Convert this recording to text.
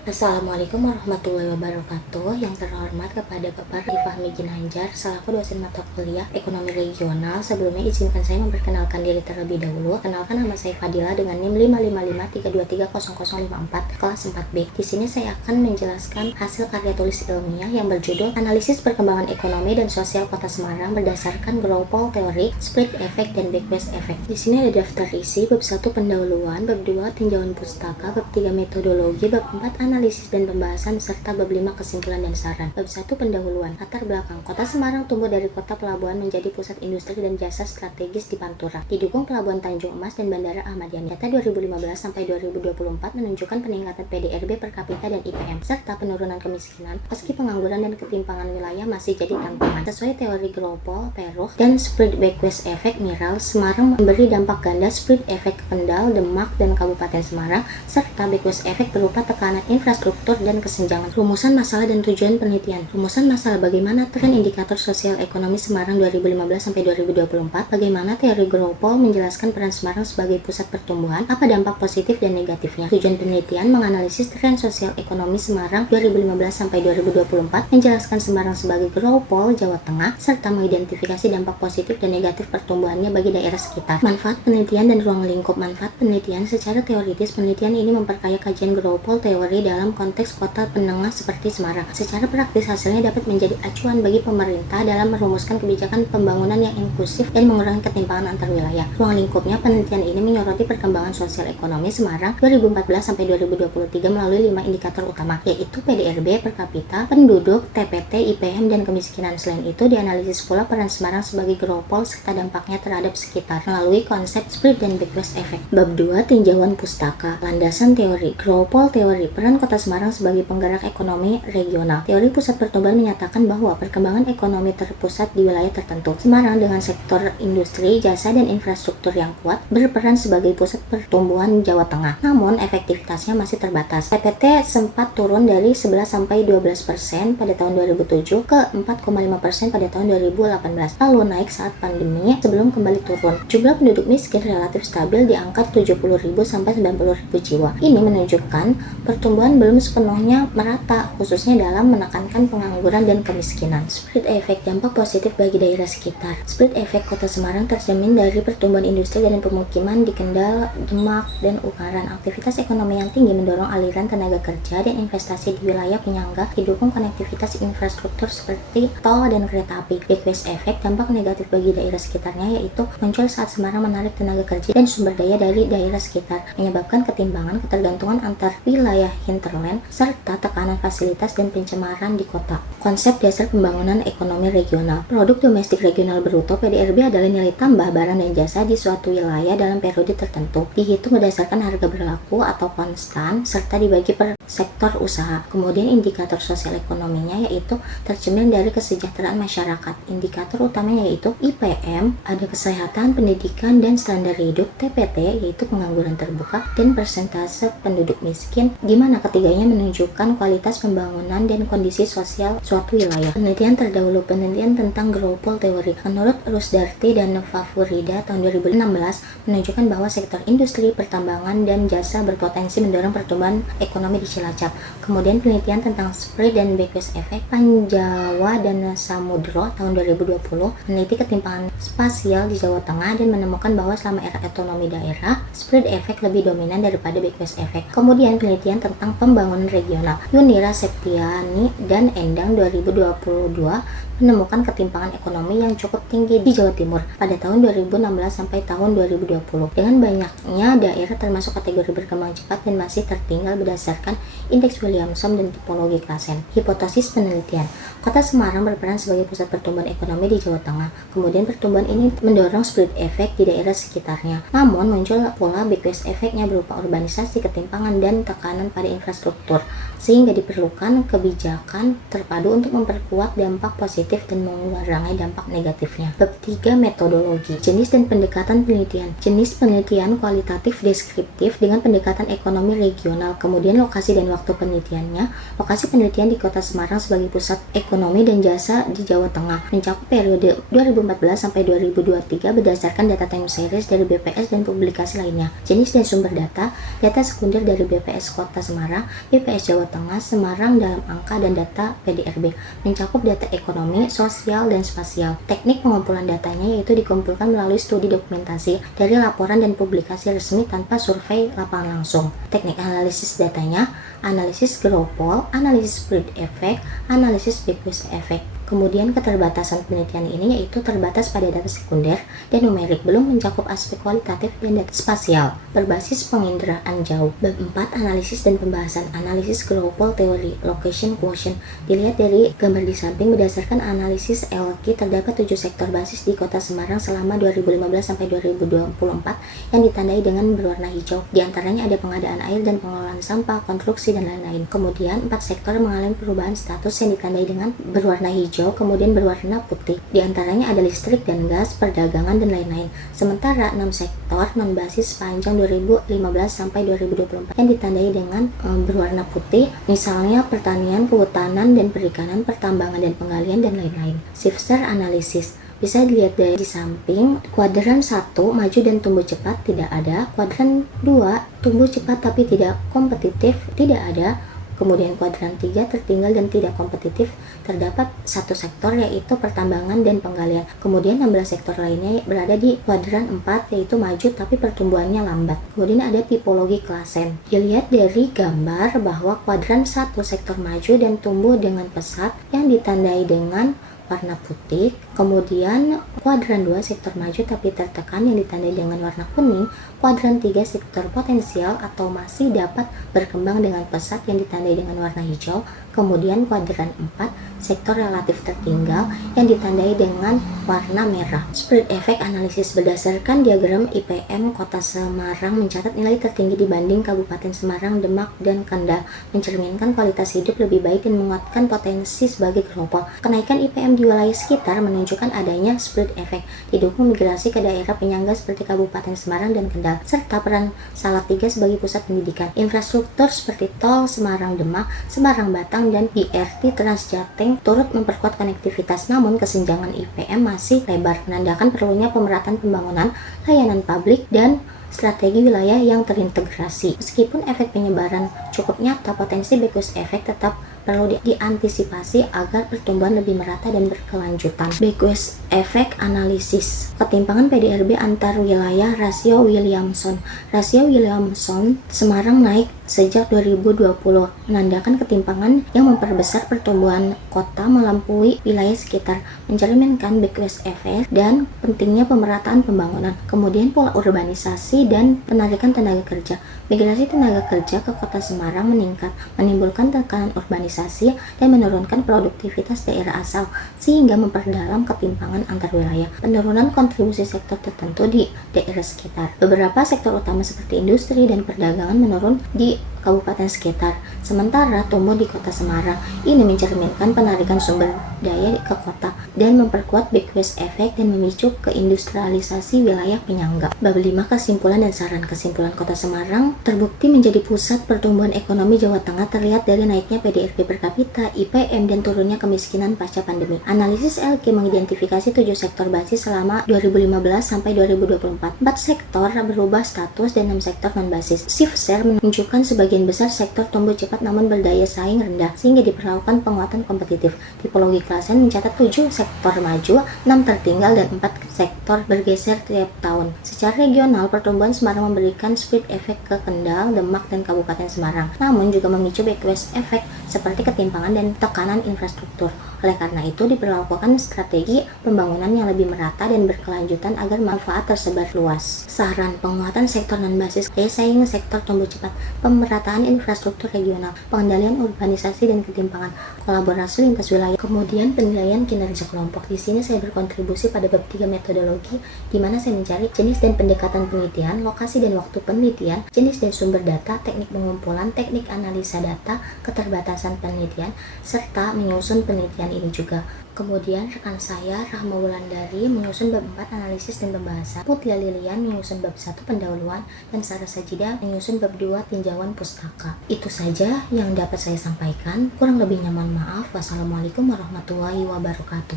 Assalamualaikum warahmatullahi wabarakatuh. Yang terhormat kepada Bapak Fahmi Ginanjar selaku dosen mata kuliah Ekonomi Regional. Sebelumnya izinkan saya memperkenalkan diri terlebih dahulu. Kenalkan, nama saya Fadila dengan NIM 55532300054 kelas 4B. Di sini saya akan menjelaskan hasil karya tulis ilmiah yang berjudul Analisis Perkembangan Ekonomi dan Sosial Kota Semarang berdasarkan Groupal Teori, Split Effect, dan Backwest Effect. Di sini ada daftar isi: bab 1 pendahuluan, bab 2 tinjauan pustaka, bab 3 metodologi, bab 4 analisis dan pembahasan, serta bab 5 kesimpulan dan saran. Bab 1 pendahuluan. Latar belakang. Kota Semarang tumbuh dari kota pelabuhan menjadi pusat industri dan jasa strategis di Pantura, didukung Pelabuhan Tanjung Emas dan Bandara Ahmad Yani. Data 2015 sampai 2024 menunjukkan peningkatan PDRB per kapita dan IPM serta penurunan kemiskinan, meski pengangguran dan ketimpangan wilayah masih jadi tantangan. Sesuai teori Groupal, Peruh, dan Split Backwest Effect Miral, Semarang memberi dampak ganda split effect ke Kendal, Demak, dan Kabupaten Semarang, serta backwest effect berupa tekanan infrastruktur dan kesenjangan. Rumusan masalah dan tujuan penelitian. Rumusan masalah: bagaimana tren indikator sosial ekonomi Semarang 2015 sampai 2024, bagaimana teori Groupal menjelaskan peran Semarang sebagai pusat pertumbuhan, apa dampak positif dan negatifnya. Tujuan penelitian: menganalisis tren sosial ekonomi Semarang 2015 sampai 2024, menjelaskan Semarang sebagai Groupal Jawa Tengah, serta mengidentifikasi dampak positif dan negatif pertumbuhannya bagi daerah sekitar. Manfaat penelitian dan ruang lingkup. Manfaat penelitian: secara teoritis, penelitian ini memperkaya kajian Groupal teori dalam konteks kota penengah seperti Semarang. Secara praktis, hasilnya dapat menjadi acuan bagi pemerintah dalam merumuskan kebijakan pembangunan yang inklusif dan mengurangi ketimpangan antar wilayah. Ruang lingkupnya, penelitian ini menyoroti perkembangan sosial ekonomi Semarang 2014 sampai 2023 melalui 5 indikator utama, yaitu PDRB per kapita, penduduk, TPT, IPM, dan kemiskinan. Selain itu, dianalisis pula peran Semarang sebagai Groupal serta dampaknya terhadap sekitar melalui konsep split dan backwest effect. Bab 2 tinjauan pustaka. Landasan teori. Groupal teori, peran Kota Semarang sebagai penggerak ekonomi regional. Teori pusat pertumbuhan menyatakan bahwa perkembangan ekonomi terpusat di wilayah tertentu. Semarang dengan sektor industri, jasa, dan infrastruktur yang kuat berperan sebagai pusat pertumbuhan Jawa Tengah. Namun efektivitasnya masih terbatas. TPT sempat turun dari 11 sampai 12% pada tahun 2007 ke 4,5% pada tahun 2018, lalu naik saat pandemi sebelum kembali turun. Jumlah penduduk miskin relatif stabil di angka 70.000 sampai 90.000 jiwa. Ini menunjukkan pertumbuhan belum sepenuhnya merata, khususnya dalam menekankan pengangguran dan kemiskinan. Split effect, dampak positif bagi daerah sekitar. Split effect Kota Semarang tercermin dari pertumbuhan industri dan pemukiman di Kendal, Demak, dan Ungaran. Aktivitas ekonomi yang tinggi mendorong aliran tenaga kerja dan investasi di wilayah penyangga, didukung konektivitas infrastruktur seperti tol dan kereta api. Backwest effect, dampak negatif bagi daerah sekitarnya, yaitu muncul saat Semarang menarik tenaga kerja dan sumber daya dari daerah sekitar, menyebabkan ketimbangan, ketergantungan antar wilayah hinterland, serta tekanan fasilitas dan pencemaran di kota. Konsep dasar pembangunan ekonomi regional. Produk domestik regional bruto (PDRB) adalah nilai tambah barang dan jasa di suatu wilayah dalam periode tertentu, dihitung berdasarkan harga berlaku atau konstan, serta dibagi per sektor usaha. Kemudian indikator sosial ekonominya, yaitu tercermin dari kesejahteraan masyarakat. Indikator utamanya yaitu IPM, ada kesehatan, pendidikan, dan standar hidup. TPT, yaitu pengangguran terbuka, dan persentase penduduk miskin, di mana ketiganya menunjukkan kualitas pembangunan dan kondisi sosial suatu wilayah. Penelitian terdahulu. Penelitian tentang Groupal teori. Menurut Rusdarti dan Fafurida tahun 2016 menunjukkan bahwa sektor industri, pertambangan, dan jasa berpotensi mendorong pertumbuhan ekonomi di Cilacap. Kemudian penelitian tentang split dan backwest effect Panjawa dan Samudro tahun 2020 meneliti ketimpangan spasial di Jawa Tengah dan menemukan bahwa selama era otonomi daerah, split effect lebih dominan daripada backwest effect. Kemudian penelitian tentang pembangunan regional. Yunira Septiani dan Endang 2022 menemukan ketimpangan ekonomi yang cukup tinggi di Jawa Timur pada tahun 2016 sampai tahun 2020. Dengan banyaknya daerah termasuk kategori berkembang cepat dan masih tertinggal berdasarkan indeks Williamson dan tipologi Klasen. Hipotesis penelitian. Kota Semarang berperan sebagai pusat pertumbuhan ekonomi di Jawa Tengah. Kemudian pertumbuhan ini mendorong split effect di daerah sekitarnya. Namun muncul pula backwest effect-nya berupa urbanisasi, ketimpangan, dan tekanan pada infrastruktur, sehingga diperlukan kebijakan terpadu untuk memperkuat dampak positif positif dan mengurangi dampak negatifnya. Bab 3. Metodologi, jenis dan pendekatan penelitian. Jenis penelitian kualitatif deskriptif dengan pendekatan ekonomi regional. Kemudian lokasi dan waktu penelitiannya. Lokasi penelitian di Kota Semarang sebagai pusat ekonomi dan jasa di Jawa Tengah, mencakup periode 2014 sampai 2023 berdasarkan data time series dari BPS dan publikasi lainnya. Jenis dan sumber data sekunder dari BPS Kota Semarang, BPS Jawa Tengah, Semarang dalam angka dan data PDRB, mencakup data ekonomi, sosial, dan spasial. Teknik pengumpulan datanya yaitu dikumpulkan melalui studi dokumentasi dari laporan dan publikasi resmi tanpa survei lapangan langsung. Teknik analisis datanya, analisis Gropol, analisis spread effect, analisis background effect. Kemudian keterbatasan penelitian ini yaitu terbatas pada data sekunder dan numerik, belum mencakup aspek kualitatif dan data spasial berbasis penginderaan jauh. Bab 4. Analisis dan pembahasan. Analisis Gropol teori location quotient. Dilihat dari gambar di samping, berdasarkan analisis LQ terdapat 7 sektor basis di Kota Semarang selama 2015 sampai 2024 yang ditandai dengan berwarna hijau. Di antaranya ada pengadaan air dan pengelolaan sampah, konstruksi, dan lain-lain. Kemudian 4 sektor mengalami perubahan status yang ditandai dengan berwarna hijau, kemudian berwarna putih. Di antaranya ada listrik dan gas, perdagangan, dan lain-lain. Sementara 6 sektor non-basis sepanjang 2015 sampai 2024 yang ditandai dengan berwarna putih, misalnya pertanian, kehutanan dan perikanan, pertambangan dan penggalian, dan lain-lain. Shifter analisis bisa dilihat dari samping. Kuadran 1 maju dan tumbuh cepat tidak ada. Kuadran 2 tumbuh cepat tapi tidak kompetitif tidak ada. Kemudian kuadran 3 tertinggal dan tidak kompetitif, terdapat 1 sektor yaitu pertambangan dan penggalian. Kemudian 16 sektor lainnya berada di kuadran 4 yaitu maju tapi pertumbuhannya lambat. Kemudian ada tipologi klasen. Dilihat dari gambar bahwa kuadran 1 sektor maju dan tumbuh dengan pesat yang ditandai dengan warna putih. Kemudian kuadran 2 sektor maju tapi tertekan yang ditandai dengan warna kuning. Kuadran 3 sektor potensial atau masih dapat berkembang dengan pesat yang ditandai dengan warna hijau. Kemudian kuadran 4 sektor relatif tertinggal yang ditandai dengan warna merah. Spread effect analisis berdasarkan diagram IPM Kota Semarang mencatat nilai tertinggi dibanding Kabupaten Semarang, Demak, dan Kendal, mencerminkan kualitas hidup lebih baik dan menguatkan potensi sebagai Gropol. Kenaikan IPM di wilayah sekitar menunjukkan adanya spread effect, didukung migrasi ke daerah penyangga seperti Kabupaten Semarang dan Kendal, serta peran Salatiga sebagai pusat pendidikan. Infrastruktur seperti tol Semarang-Demak, Semarang-Batang, dan BRT Transjateng turut memperkuat konektivitas, namun kesenjangan IPM masih lebar, menandakan perlunya pemerataan pembangunan, layanan publik, dan strategi wilayah yang terintegrasi. Meskipun efek penyebaran cukup nyata, potensi background effect tetap perlu diantisipasi agar pertumbuhan lebih merata dan berkelanjutan. Background effect analisis. Ketimpangan PDRB antar wilayah rasio Williamson. Rasio Williamson Semarang naik sejak 2020, menandakan ketimpangan yang memperbesar pertumbuhan kota melampaui wilayah sekitar, mencerminkan background effect dan pentingnya pemerataan pembangunan. Kemudian pola urbanisasi dan penarikan tenaga kerja. Migrasi tenaga kerja ke Kota Semarang meningkat, menimbulkan tekanan urbanisasi dan menurunkan produktivitas daerah asal, sehingga memperdalam ketimpangan antar wilayah. Penurunan kontribusi sektor tertentu di daerah sekitar. Beberapa sektor utama seperti industri dan perdagangan menurun di kabupaten sekitar, sementara tumbuh di Kota Semarang. Ini mencerminkan penarikan sumber daya ke kota dan memperkuat background effect dan memicu keindustrialisasi wilayah penyangga. Bab 5. Kesimpulan dan saran. Kesimpulan, Kota Semarang terbukti menjadi pusat pertumbuhan ekonomi Jawa Tengah terlihat dari naiknya PDRB per kapita, IPM, dan turunnya kemiskinan pasca pandemi. Analisis LQ mengidentifikasi 7 sektor basis selama 2015 sampai 2024. 4 sektor berubah status dan 6 sektor non-basis. Shifter menunjukkan sebagian besar sektor tumbuh cepat namun berdaya saing rendah, sehingga diperlakukan penguatan kompetitif. Tipologi klasen mencatat 7 sektor maju, 6 tertinggal, dan 4 sektor bergeser tiap tahun. Secara regional, pertumbuhan Semarang memberikan speed effect ke Kendal, Demak, dan Kabupaten Semarang, namun juga memicu backlash effect seperti ketimpangan dan tekanan infrastruktur. Oleh karena itu, diperlakukan strategi pembangunan yang lebih merata dan berkelanjutan agar manfaat tersebar luas. Saran: penguatan sektor non-basis, daya saing sektor tumbuh cepat, pemerataan infrastruktur regional, pengendalian urbanisasi dan ketimpangan, kolaborasi lintas wilayah, kemudian penilaian kinerja kelompok. Di sini saya berkontribusi pada bab 3 metodologi, di mana saya mencari jenis dan pendekatan penelitian, lokasi dan waktu penelitian, jenis dan sumber data, teknik pengumpulan, teknik analisa data, keterbatasan penelitian, serta menyusun penelitian ini juga. Kemudian rekan saya Rahma Wulandari menyusun bab 4 analisis dan pembahasan, Putlia Lilian menyusun bab 1 pendahuluan, dan Sarah Sajida menyusun bab 2 tinjauan pustaka. Itu saja yang dapat saya sampaikan. Kurang lebihnya mohon maaf. Wassalamualaikum warahmatullahi wabarakatuh.